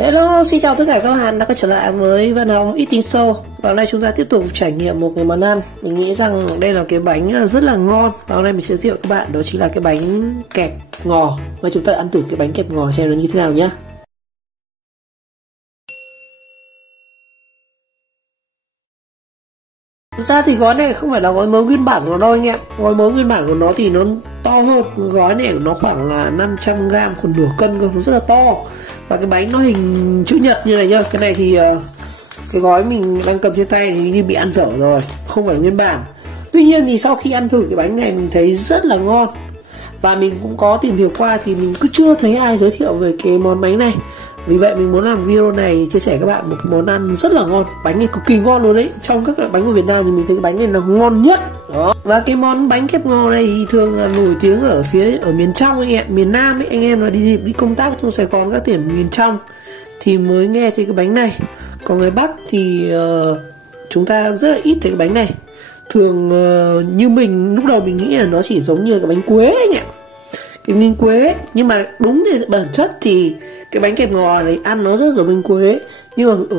Hello, xin chào tất cả các bạn đã quay trở lại với Văn Hồng Eating Show. Và hôm nay chúng ta tiếp tục trải nghiệm một cái món ăn. Mình nghĩ rằng đây là cái bánh rất là ngon. Và hôm nay mình sẽ giới thiệu các bạn đó chính là cái bánh kẹp ngò. Và chúng ta ăn thử cái bánh kẹp ngò xem nó như thế nào nhé. Thực ra thì gói này không phải là gói mớ nguyên bản của nó đâu anh em. Gói mớ nguyên bản của nó thì nó to hơn. Gói này của nó khoảng là 500g, còn nửa cân cơ, nó rất là to. Và cái bánh nó hình chữ nhật như này nhá. Cái này thì cái gói mình đang cầm trên tay thì như bị ăn dở rồi, không phải nguyên bản. Tuy nhiên thì sau khi ăn thử cái bánh này mình thấy rất là ngon. Và mình cũng có tìm hiểu qua thì mình cứ chưa thấy ai giới thiệu về cái món bánh này. Vì vậy mình muốn làm video này chia sẻ các bạn một cái món ăn rất là ngon. Bánh này cực kỳ ngon luôn đấy. Trong các loại bánh của Việt Nam thì mình thấy cái bánh này là ngon nhất đó. Và cái món bánh kẹp ngò này thì thường là nổi tiếng ở miền trong anh em, miền Nam ấy, anh em là đi công tác trong Sài Gòn các tỉnh miền trong thì mới nghe thấy cái bánh này. Còn người Bắc thì chúng ta rất là ít thấy cái bánh này. Thường như mình lúc đầu mình nghĩ là nó chỉ giống như cái bánh quế anh ạ, cái bánh quế ấy. Nhưng mà đúng thì bản chất thì cái bánh kẹp ngò này ăn nó rất giống bánh quế, nhưng mà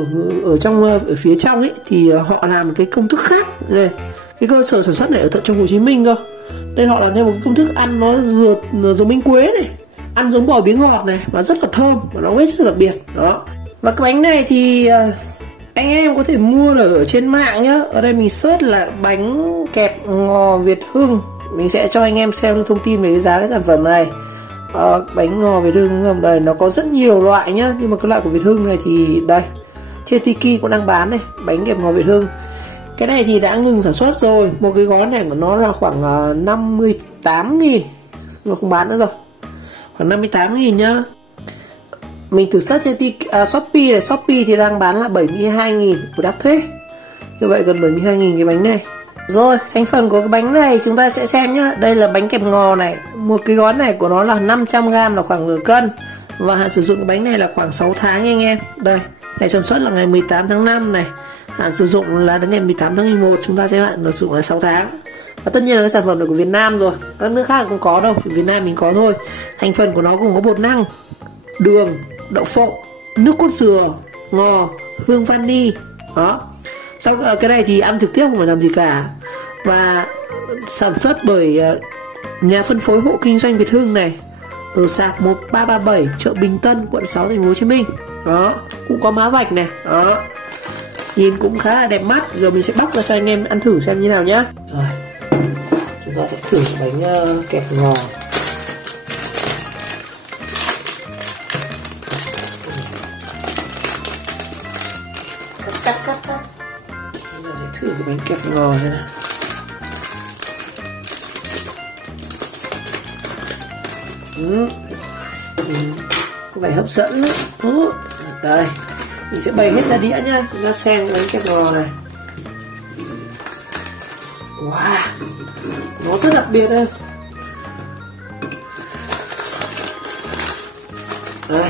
ở phía trong ấy thì họ làm một cái công thức khác này. Cái cơ sở sản xuất này ở tận trong Hồ Chí Minh cơ, nên họ làm theo một cái công thức ăn nó giống bánh quế này, ăn giống bò bía ngọt này, và rất là thơm và nó hết sức đặc biệt đó. Và cái bánh này thì anh em có thể mua được ở trên mạng nhá. Ở đây mình search là bánh kẹp ngò Việt Hưng, mình sẽ cho anh em xem thông tin về cái giá cái sản phẩm này. Bánh ngò Việt Hưng đây nó có rất nhiều loại nhá, nhưng mà cái loại của Việt Hưng này thì đây trên Tiki cũng đang bán này, bánh kẹp ngò Việt Hưng. Cái này thì đã ngừng sản xuất rồi. Một cái gói này của nó là khoảng 58.000, nó không bán nữa rồi, khoảng 58.000 nhá. Mình thử search trên Shopee này, Shopee thì đang bán là 72.000, của đắt thế. Như vậy gần 72.000 cái bánh này. Rồi, thành phần của cái bánh này chúng ta sẽ xem nhá. Đây là bánh kẹp ngò này. Một cái gói này của nó là 500g, là khoảng nửa cân. Và hạn sử dụng cái bánh này là khoảng 6 tháng nha anh em. Đây, ngày sản xuất là ngày 18 tháng 5 này. Hạn sử dụng là đến ngày 18 tháng 11. Chúng ta sẽ hạn sử dụng là 6 tháng. Và tất nhiên là cái sản phẩm này của Việt Nam rồi. Các nước khác không có đâu, Việt Nam mình có thôi. Thành phần của nó gồm có bột năng, đường, đậu phộng, nước cốt dừa, ngò, hương vani. Đó. Sau cái này thì ăn trực tiếp không phải làm gì cả. Và sản xuất bởi nhà phân phối hộ kinh doanh Việt Hưng này, ở sạp 1337 chợ Bình Tân, quận 6, thành phố Hồ Chí Minh. Đó, cũng có mã vạch này. Đó, nhìn cũng khá là đẹp mắt. Giờ mình sẽ bóc ra cho anh em ăn thử xem như nào nhá. Rồi, chúng ta sẽ thử bánh kẹp ngò. Cắt. Chúng ta sẽ thử cái bánh kẹp ngò này. Có vẻ hấp dẫn đấy. Đây, mình sẽ bày hết ra đĩa nhá. Chúng ta xem cái bánh kẹp ngò này. Wow, nó rất đặc biệt đây. Đây.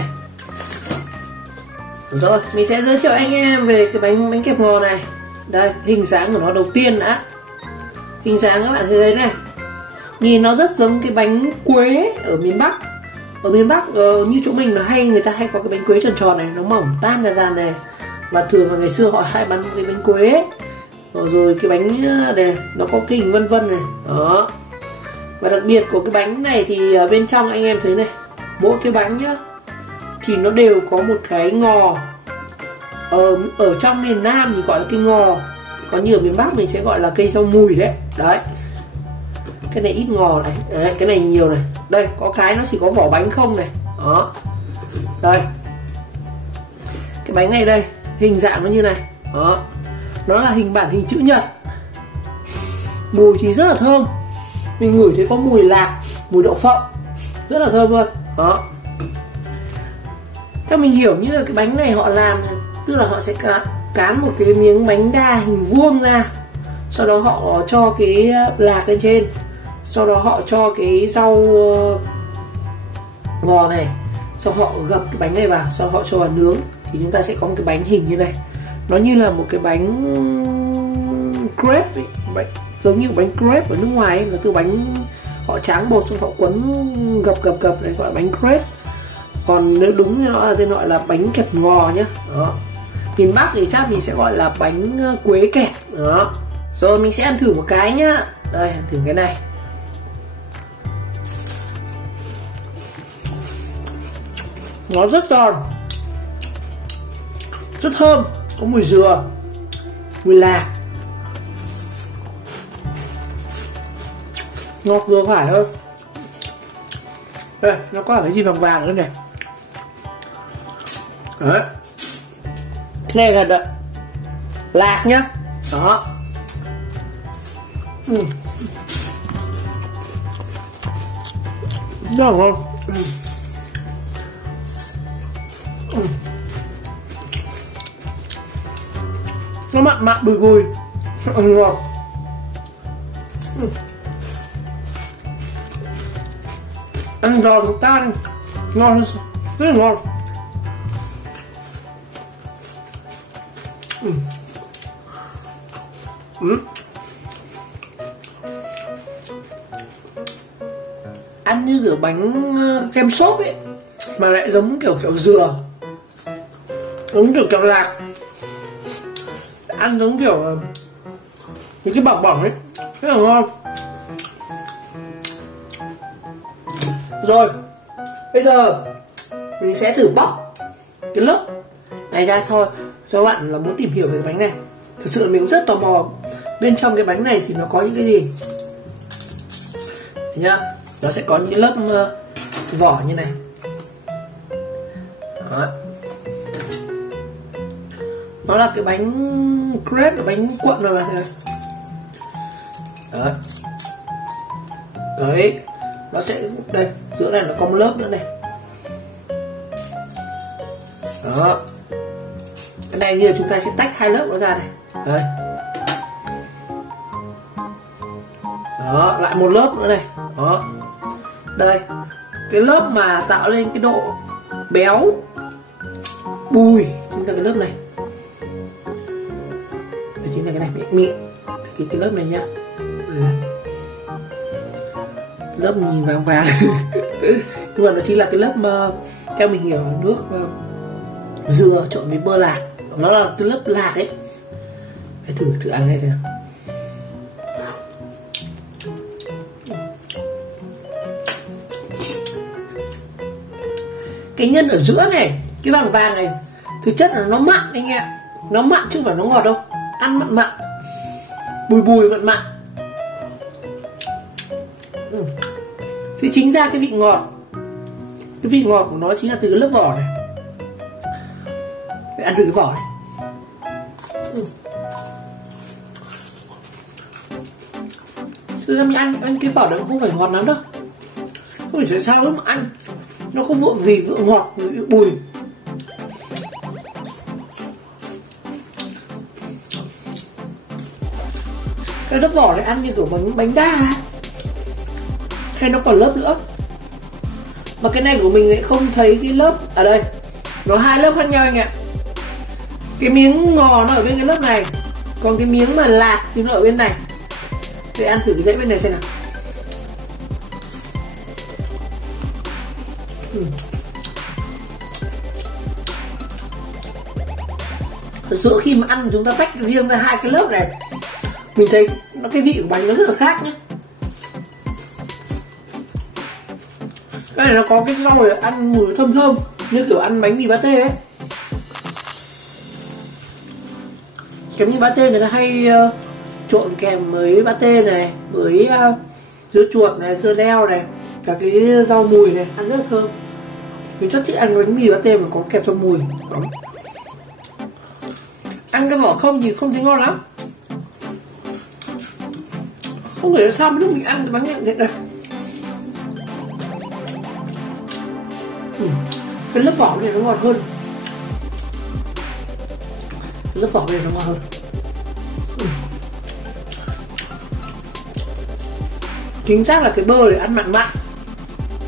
Rồi, mình sẽ giới thiệu anh em về cái bánh kẹp ngò này. Đây, hình dáng của nó đầu tiên đã. Hình dáng các bạn thấy đấy này. Nhìn nó rất giống cái bánh quế ở miền Bắc. Ở miền Bắc như chỗ mình là người ta hay có cái bánh quế tròn tròn này, nó mỏng tan ra này. Và thường là ngày xưa họ hay bán cái bánh quế ấy. Rồi cái bánh này nó có cái hình vân vân này. Đó. Và đặc biệt của cái bánh này thì bên trong anh em thấy này, mỗi cái bánh nhá thì nó đều có một cái ngò. Ở trong miền Nam thì gọi là cây ngò, còn như ở miền Bắc mình sẽ gọi là cây rau mùi đấy. Đấy, cái này ít ngò này. Đấy, cái này nhiều này. Đây, có cái nó chỉ có vỏ bánh không này. Đó. Đây, cái bánh này đây, hình dạng nó như này. Đó, nó là bản hình chữ nhật. Mùi thì rất là thơm. Mình ngửi thấy có mùi lạc, mùi đậu phộng, rất là thơm luôn. Đó. Theo mình hiểu như là cái bánh này họ làm, tức là họ sẽ cán một cái miếng bánh đa hình vuông ra, sau đó họ cho cái lạc lên trên, sau đó họ cho cái rau ngò này, sau họ gập cái bánh này vào, sau họ cho vào nướng, thì chúng ta sẽ có một cái bánh hình như này. Nó như là một cái bánh crepe ấy, giống như bánh crepe ở nước ngoài ấy, là từ bánh họ tráng bột xong họ quấn gập này, gọi là bánh crepe. Còn nếu đúng thì nó là tên gọi là bánh kẹp ngò nhá. Đó. Miền Bắc thì chắc mình sẽ gọi là bánh quế kẹp. Đó. Rồi mình sẽ ăn thử một cái nhá. Đây, ăn thử cái này. Nó rất giòn, rất thơm, có mùi dừa, mùi lạc, ngọt vừa phải thôi. Đây, nó có cả cái gì vàng vàng nữa này. Đấy, này là đợi lạc nhá. Đó. Rất là ngon. Nó mặn mặn bùi bùi, ngọt. Ăn giòn tan, ngon, rất là ngon. Ăn như kiểu bánh kem xốp ấy, mà lại giống kiểu dừa, giống kiểu kẹo lạc. Ăn giống kiểu những cái bỏng bỏng ấy, rất là ngon. Rồi, bây giờ mình sẽ thử bóc cái lớp này ra cho bạn là muốn tìm hiểu về cái bánh này. Thực sự là mình cũng rất tò mò bên trong cái bánh này thì nó có những cái gì. Thấy nhá, nó sẽ có những cái lớp vỏ như này. Đó. Nó là cái bánh crepe, là bánh cuộn rồi mà. Đấy. Đấy, nó sẽ đây, giữa này nó có một lớp nữa này. Đó. Cái này như là chúng ta sẽ tách hai lớp nó ra này. Đây. Đó, lại một lớp nữa này. Đó. Đây. Cái lớp mà tạo lên cái độ béo bùi chính là cái lớp này. Đây chính là cái này mịn. Cái lớp này nhá. Lớp nhìn vàng vàng. Nhưng mà nó chính là cái lớp mà theo mình hiểu là nước dừa trộn với bơ lạc. Nó là cái lớp lạc ấy. Hãy thử ăn ngay xem. Cái nhân ở giữa này, cái vàng vàng này, thực chất là nó mặn anh em. Nó mặn chứ không phải nó ngọt đâu. Ăn mặn mặn, bùi bùi mặn mặn. Thì chính ra cái vị ngọt, cái vị ngọt của nó chính là từ cái lớp vỏ này. Để ăn thử cái vỏ này. Thực ra mình ăn cái vỏ này cũng không phải ngọt lắm đâu. Không phải sao lắm mà ăn nó có vị vị ngọt, vị bùi. Cái lớp vỏ này ăn như kiểu bánh đa hay nó còn lớp nữa. Mà cái này của mình lại không thấy cái lớp ở đây. Nó hai lớp khác nhau anh ạ. Cái miếng ngò nó ở bên cái lớp này, còn cái miếng mà lạc thì nó ở bên này. Để ăn thử cái dãy bên này xem nào. Thật sự khi mà ăn chúng ta tách riêng ra hai cái lớp này, mình thấy nó cái vị của bánh nó rất là khác nhé. Cái này nó có cái rau này ăn mùi thơm thơm như kiểu ăn bánh mì pate ấy. Cái mì pate người ta hay trộn kèm với pate này, với dưa chuột này, dưa leo này, cả cái rau mùi này, ăn rất là thơm. Mình rất thích ăn bánh mì pate mà có kèm cho mùi. Đó. Ăn cái vỏ không thì không thấy ngon lắm. Không hiểu sao lúc mình ăn cái bánh này đây. Cái lớp vỏ này nó ngọt hơn. Cái lớp vỏ này nó ngọt hơn. Chính xác là cái bơ để ăn mặn mặn.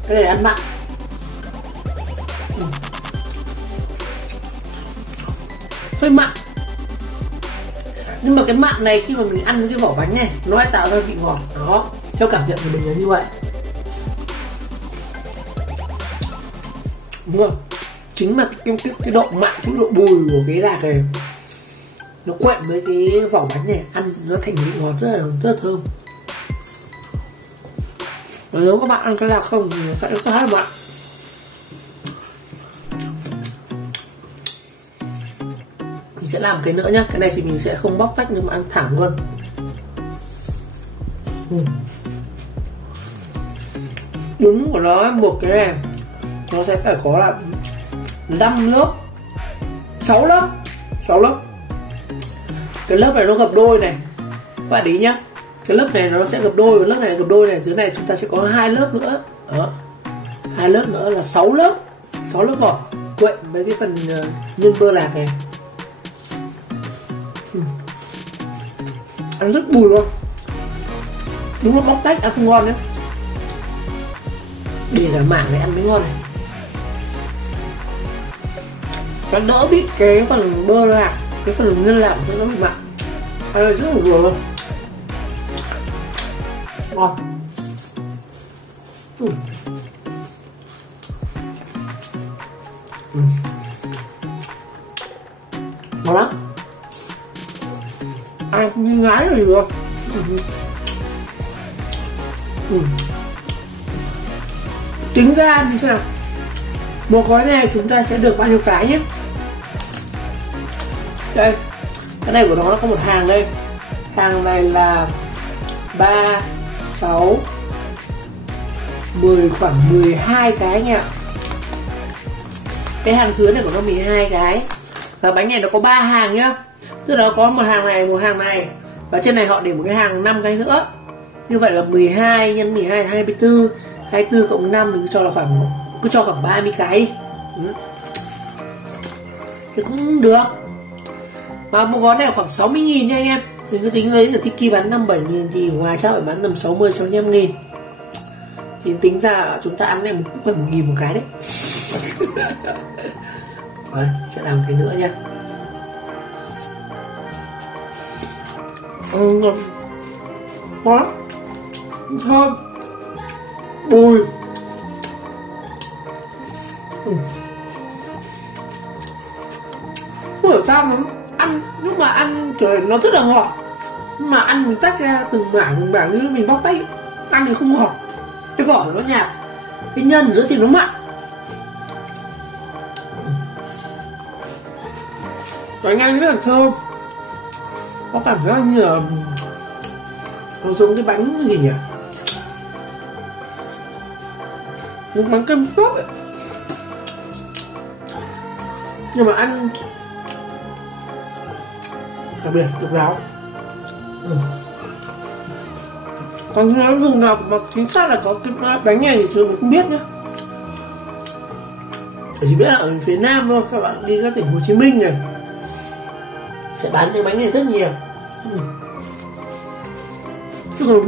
Cái này ăn mặn. Hơi mặn. Nhưng mà cái mặn này khi mà mình ăn cái vỏ bánh này nó lại tạo ra vị ngọt. Đó, theo cảm nhận của mình là như vậy. đúng không? Chính là cái độ mặn, cái độ bùi của cái lạc này nó quyện với cái vỏ bánh này, ăn nó thành vị ngọt rất là thơm. Và nếu các bạn ăn cái lạc không thì nó sẽ khá là mặn. Mình sẽ làm cái nữa nhá, cái này thì mình sẽ không bóc tách nhưng mà ăn thẳng luôn. Đúng của nó một cái này nó sẽ phải có là 5 lớp 6 lớp. Cái lớp này nó gập đôi này, các bạn ý nhá, cái lớp này nó sẽ gập đôi và lớp này gập đôi này, dưới này chúng ta sẽ có 2 lớp nữa đó, 2 lớp nữa là 6 lớp vỏ quyện với cái phần nhân bơ lạc này. Ăn rất bùi luôn, đúng là bóc tách ăn không ngon nhé, để cả mảng này ăn mới ngon này. Nó đỡ bị cái phần bơ lạc, cái phần nhân lạc nó bị mặn, ăn rất là vừa luôn, ngon. Ngon lắm, ăn như ngái rồi. Tính ra thì sao, một gói này chúng ta sẽ được bao nhiêu cái nhé. Đây, cái này của nó có một hàng đây, hàng này là 3, 6, 10, khoảng 12 cái nha. Cái hàng dưới này của nó 12 cái. Và bánh này nó có 3 hàng nhá, tức là nó có một hàng này, và trên này họ để một cái hàng 5 cái nữa. Như vậy là 12 nhân 12 là 24, 24 cộng 5 mình cứ cho khoảng 30 cái đi. Thì cũng được. Mà một gói này khoảng 60.000 nha anh em. Mình cứ tính lấy là Tiki bán 57.000 thì ngoài chắc phải bán tầm 60-65.000. Thì tính ra chúng ta ăn này cũng phải 1.000 một cái đấy. Rồi, sẽ làm cái nữa nha. Ngon, thơm, bùi. Không hiểu sao mà ăn, lúc mà ăn trời nó rất là ngọt, nhưng mà ăn mình tách ra từng mảng như mình bóc tách, ăn thì không ngọt, cái vỏ nó nhạt, cái nhân ở giữa thì nó mặn. Bánh ăn rất là thơm, có cảm giác như là nó giống cái bánh gì nhỉ, những bánh kem sốt ấy, nhưng mà ăn đặc biệt độc đáo. Còn nói vùng nào mà chính xác là có cái bánh này thì tôi không biết nhá, chỉ biết là ở phía Nam thôi. Các bạn đi ra tỉnh Hồ Chí Minh này sẽ bán cái bánh này rất nhiều. Chứ còn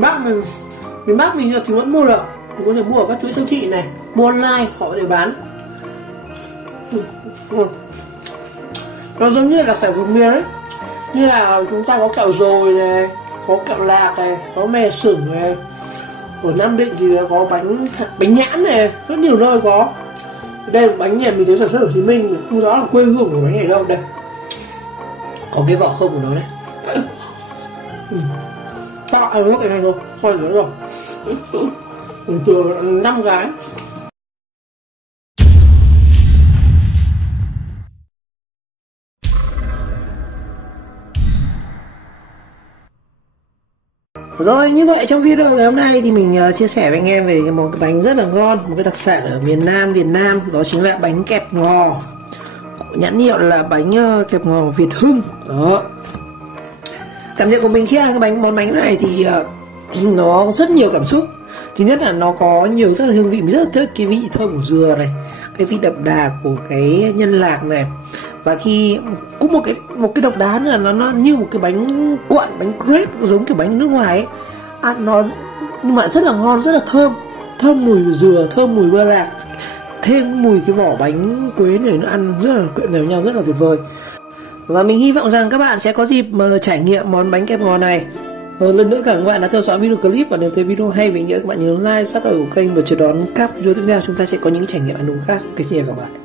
miền Bắc mình thì vẫn mua được, mình có thể mua ở các chuỗi siêu thị này, mua online họ đều bán. Nó giống như là sản phẩm miền ấy, như là chúng ta có kẹo dồi này, có kẹo lạc này, có mè sửng này, ở Nam Định thì có bánh nhãn này, rất nhiều nơi có. Đây bánh nhà mình thấy sản xuất ở Hồ Chí Minh, không rõ là quê hương của bánh này đâu. Đây có cái vỏ không của nó đấy. Các bạn ăn nước cái này rồi, thôi nữa rồi. Mình chưa 5 cái. Rồi, như vậy trong video ngày hôm nay thì mình chia sẻ với anh em về một cái bánh rất là ngon, một cái đặc sản ở miền Nam Việt Nam, đó chính là bánh kẹp ngò. Nhãn hiệu là bánh kẹp ngò Việt Hưng. Đó. Cảm nhận của mình khi ăn cái món bánh này thì nó rất nhiều cảm xúc. Thứ nhất là nó có nhiều rất là hương vị, mình rất là thích cái vị thơm của dừa này, cái vị đậm đà của cái nhân lạc này, và khi cũng một cái độc đáo nữa là nó như một cái bánh cuộn, bánh crepe giống kiểu bánh nước ngoài ấy. Ăn nó nhưng mà rất là ngon, rất là thơm mùi dừa, thơm mùi bơ lạc, thêm mùi cái vỏ bánh quế này, nó ăn rất là quyện vào nhau, rất là tuyệt vời. Và mình hy vọng rằng các bạn sẽ có dịp mà trải nghiệm món bánh kẹp ngò này. Lần nữa cảm ơn các bạn đã theo dõi video clip, và nếu thấy video hay và ý nghĩa các bạn nhớ like, subscribe của kênh và chờ đón các video tiếp theo. Chúng ta sẽ có những trải nghiệm ăn uống khác. Kính chào các bạn.